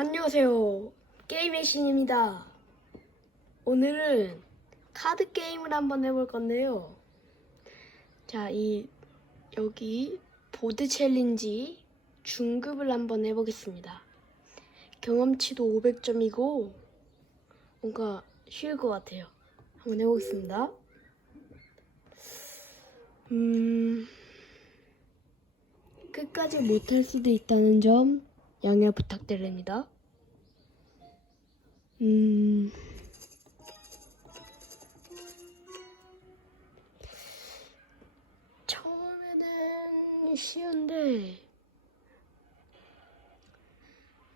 안녕하세요. 게임의 신입니다. 오늘은 카드 게임을 한번 해볼 건데요. 자, 이 여기 보드 챌린지 중급을 한번 해보겠습니다. 경험치도 500점이고 뭔가 쉬울 것 같아요. 한번 해보겠습니다. 음, 끝까지 못할 수도 있다는 점 양해 부탁드립니다. 음, 처음에는 쉬운데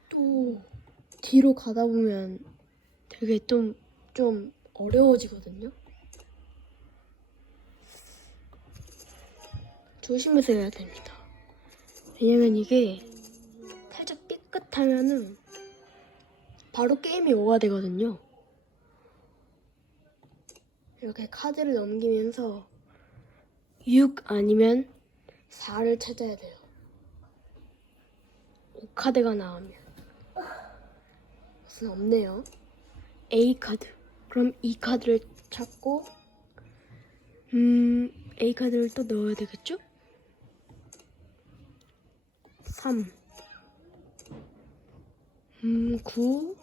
또 뒤로 가다 보면 되게 좀, 좀 어려워지거든요. 조심해서 해야 됩니다. 왜냐면 이게 살짝 삐끗하면은 바로 게임이 오가 되거든요. 이렇게 카드를 넘기면서 6 아니면 4를 찾아야 돼요. 5카드가 나오면. 무슨 없네요. A 카드. 그럼 이 카드를 찾고, 음, A 카드를 또 넣어야 되겠죠? 3. 음, 9.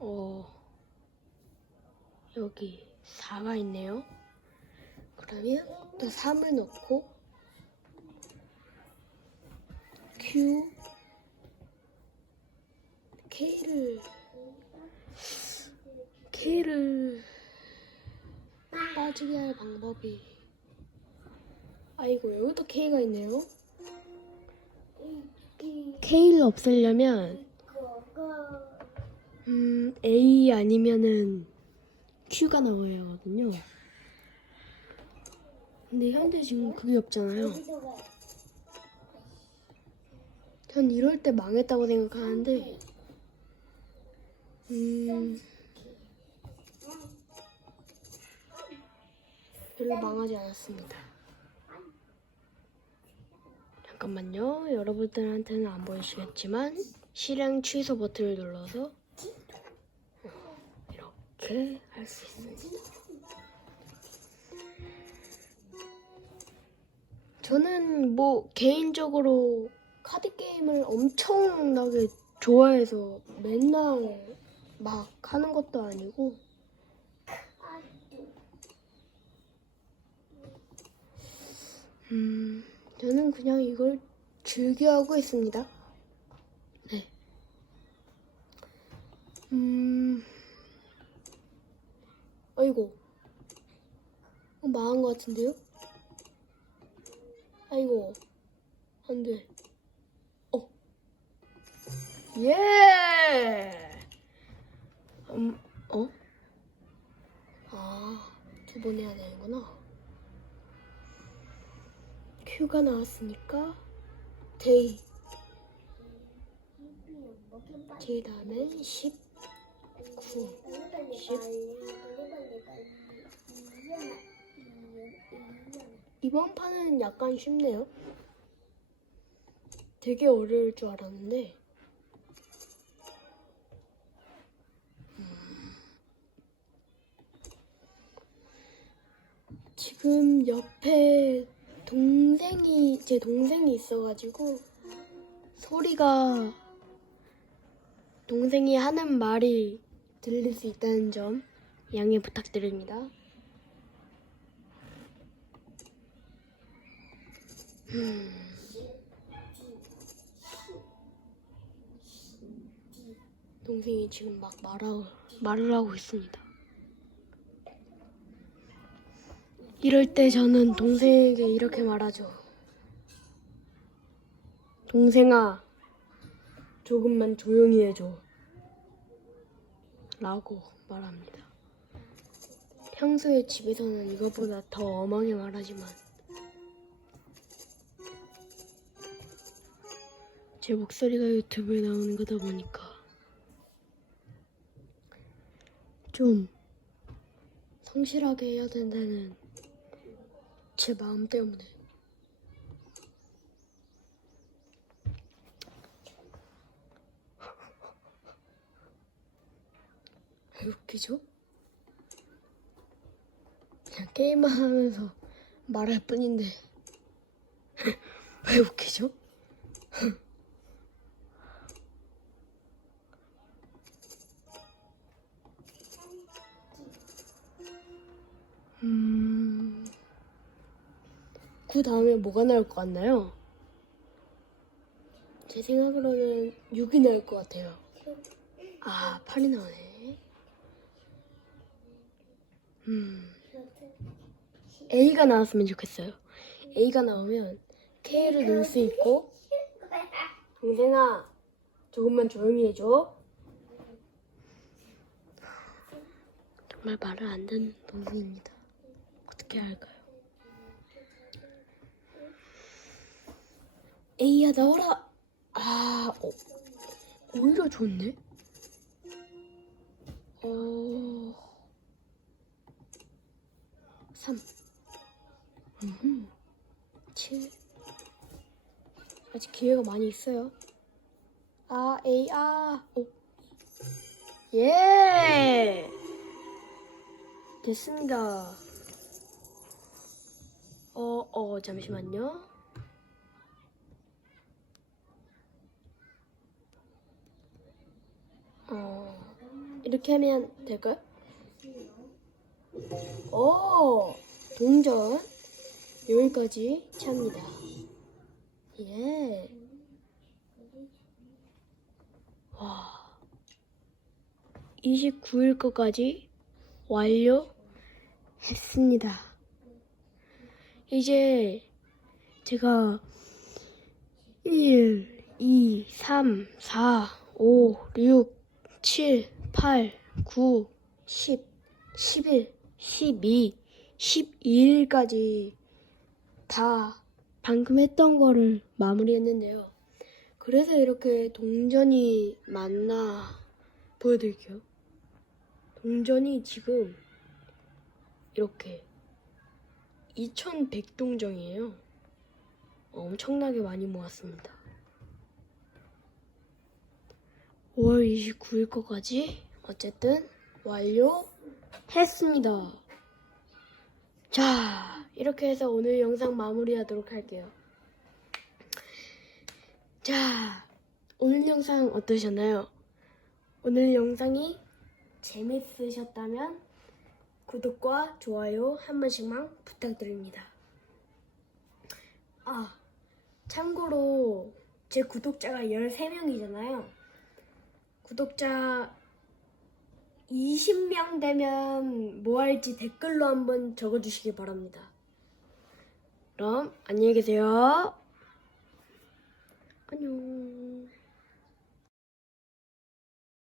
어, 여기 4가 있네요. 그러면 또 3을 넣고, Q, K를, K를 빠지게 할 방법이, 아이고, 여기도 K가 있네요. K를 없애려면 음, A 아니면은 Q가 나와야 하거든요. 근데 현재 지금 그게 없잖아요. 전 이럴 때 망했다고 생각하는데 음 별로 망하지 않았습니다. 잠깐만요. 여러분들한테는 안 보이시겠지만 실행 취소 버튼을 눌러서 어, 이렇게 할 수 있습니다. 저는 뭐 개인적으로 카드 게임을 엄청나게 좋아해서 맨날 막 하는 것도 아니고 음, 저는 그냥 이걸 즐겨하고 있습니다. 네. 음, 아이고, 어, 망한 것 같은데요? 아이고, 안 돼. 어. 예! 음, 어? 아, 두 번 해야 되는구나. 큐가 나왔으니까 데이. 데이 다음에 19 10 이번 판은 약간 쉽네요. 되게 어려울 줄 알았는데. 음. 지금 옆에 동생이 제 동생이 있어가지고 소리가 동생이 하는 말이 들릴 수 있다는 점 양해 부탁드립니다. 음. 동생이 지금 막 말하, 말을 하고 있습니다. 이럴 때 저는 동생에게 이렇게 말하죠. 동생아, 조금만 조용히 해줘. 라고 말합니다. 평소에 집에서는 이것보다 더 엄하게 말하지만, 제 목소리가 유튜브에 나오는 거다 보니까, 좀 성실하게 해야 된다는 제 마음 때문에. 왜 웃기죠? 그냥 게임만 하면서 말할 뿐인데 왜 웃기죠? 음... 그 다음에 뭐가 나올 것 같나요? 제 생각으로는 6이 나올 것 같아요. 아, 8이 나오네. 음, A가 나왔으면 좋겠어요. A가 나오면 K를 넣을 수 있고, 동생아, 조금만 조용히 해줘. 정말 말을 안 듣는 동생입니다. 어떻게 할까요? A야 나와라. 아, 어, 오히려 좋네. 어, 3, 음, 7. 아직 기회가 많이 있어요. 아, A, 아, 오, 예, 됐습니다. 어, 어, 잠시만요. 어, 이렇게 하면 될까요? 오, 동전. 여기까지 찹니다. 예. 와. 29일 거까지 완료했습니다. 이제 제가 1, 2, 3, 4, 5, 6, 7, 8, 9, 10, 11, 12, 12일까지 다 방금 했던 거를 마무리했는데요. 그래서 이렇게 동전이 많나 보여드릴게요. 동전이 지금 이렇게 2100동정이에요. 엄청나게 많이 모았습니다. 5월 29일 거까지 어쨌든 완료했습니다. 자, 이렇게 해서 오늘 영상 마무리하도록 할게요. 자, 오늘 영상 어떠셨나요? 오늘 영상이 재밌으셨다면 구독과 좋아요 한 번씩만 부탁드립니다. 아, 참고로 제 구독자가 13명이잖아요. 구독자 20명 되면 뭐 할지 댓글로 한번 적어주시기 바랍니다. 그럼 안녕히 계세요. 안녕.